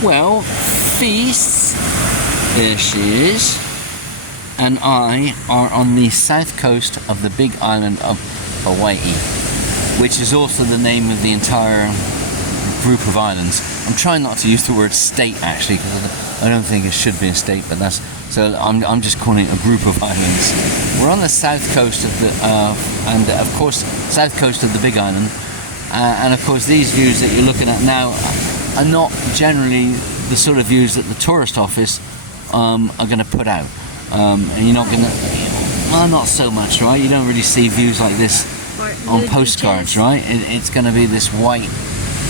Well, Feast, there she is, and I are on the south coast of the big island of Hawai'i, which is also the name of the entire group of islands. I'm trying not to use the word state actually, because I don't think it should be a state, but that's so. I'm just calling it a group of islands. We're on the south coast of the and of course south coast of the big island, and of course these views that you're looking at now are not generally the sort of views that the tourist office are going to put out. And you're not going to, well, not so much, right? You don't really see views like this on postcards, right? It's going to be this white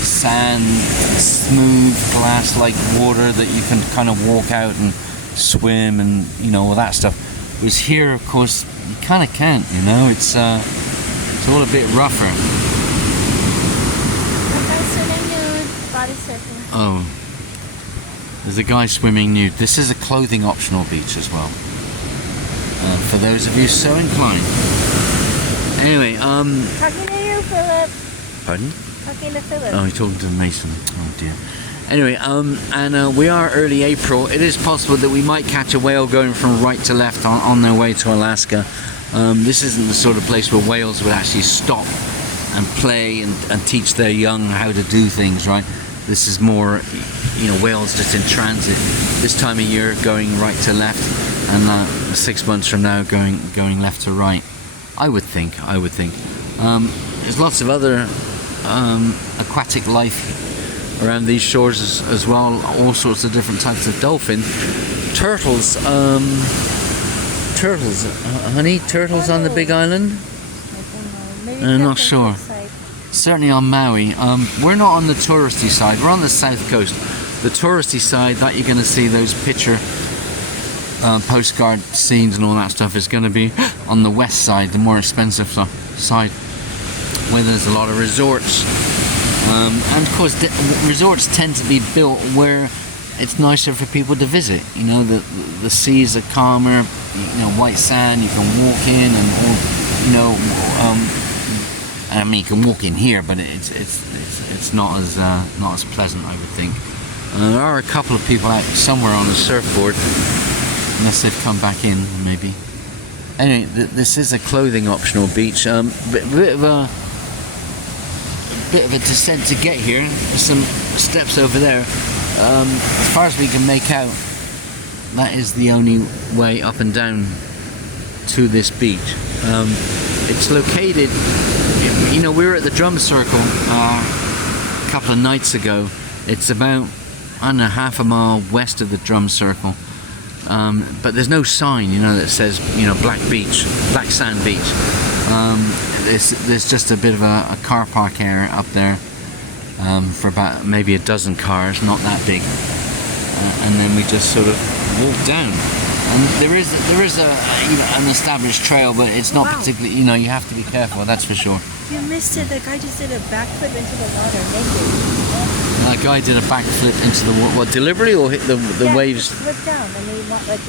sand, smooth glass-like water that you can kind of walk out and swim and, you know, all that stuff. Whereas here, of course, you kind of can't, you know, it's all a bit rougher. Body surfing. Oh, there's a guy swimming nude. This is a clothing optional beach as well, for those of you so inclined. Anyway, Talking to you, Philip. Pardon? Talking to Philip. Oh, you're talking to Mason. Oh dear. Anyway, and we are early April. It is possible that we might catch a whale going from right to left on their way to Alaska. This isn't the sort of place where whales would actually stop and play and teach their young how to do things, right? This is more, you know, whales just in transit. This time of year going right to left, and 6 months from now going left to right. I would think. There's lots of other aquatic life around these shores as well. All sorts of different types of dolphin, turtles, honey, turtles on the Big Island. I'm not sure. Certainly on Maui. We're not on the touristy side. We're on the south coast. The touristy side, that you're going to see those picture postcard scenes and all that stuff, is going to be on the west side, the more expensive side, where there's a lot of resorts. And of course, resorts tend to be built where it's nicer for people to visit. You know, the seas are calmer. You know, white sand. You can walk in and all, you know. I mean, you can walk in here, but it's not as pleasant, I would think. There are a couple of people out somewhere on a surfboard, unless they've come back in, maybe. Anyway, this is a clothing optional beach. Bit of a descent to get here. There's some steps over there. As far as we can make out, that is the only way up and down to this beach. It's located, you know, we were at the drum circle a couple of nights ago. It's about, I don't know, half a mile west of the drum circle. But there's no sign, you know, that says, you know, black sand beach. There's just a bit of a car park area up there for about maybe a dozen cars, not that big. And then we just sort of walk down. And there is a you know, an established trail, but it's not particularly, you know, you have to be careful, that's for sure. You missed it. The guy just did a backflip into the water naked. That guy did a backflip into the water, what, deliberately, or hit the waves? He flipped down and he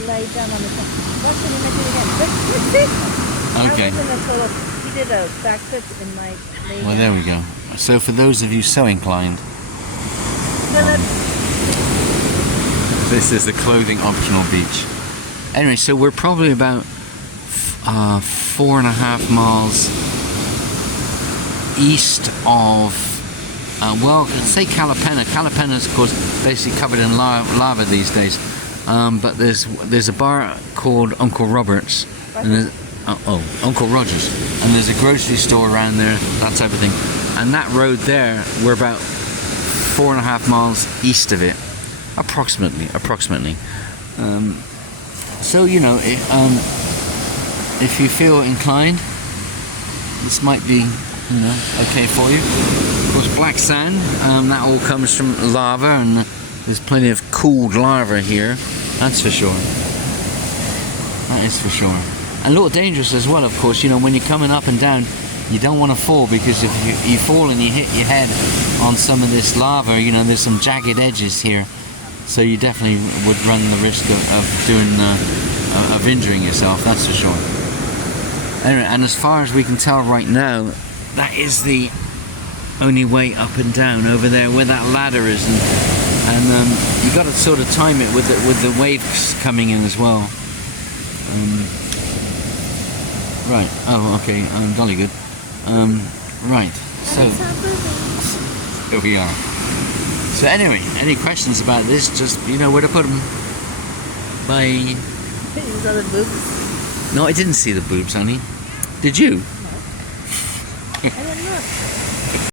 lay down on the top. Watch him make it again. What's it? Okay. He did a backflip and lay well, down. there we go. So for those of you so inclined, this is the clothing optional beach. Anyway, so we're probably about 4.5 miles east of, well, let's say Kalapena. Kalapena is, of course, basically covered in lava these days. But there's a bar called Uncle Robert's, and Uncle Roger's, and there's a grocery store around there, that type of thing. And that road there, we're about 4.5 miles east of it, approximately. So, you know, if you feel inclined, this might be, you know, okay for you. Of course, black sand, that all comes from lava, and there's plenty of cooled lava here, that's for sure. That is for sure. And a little dangerous as well, of course. You know, when you're coming up and down, you don't want to fall, because if you fall and you hit your head on some of this lava, you know, there's some jagged edges here. So you definitely would run the risk of injuring yourself, that's for sure. Anyway, and as far as we can tell right now, that is the only way up and down over there where that ladder is, and And you got to sort of time it with the waves coming in as well. Right. Oh, okay. Jolly good. Right. So here we are. So anyway, any questions about this? Just you know where to put them. Bye. These are the boobs. No, I didn't see the boobs, honey. Did you? I don't know.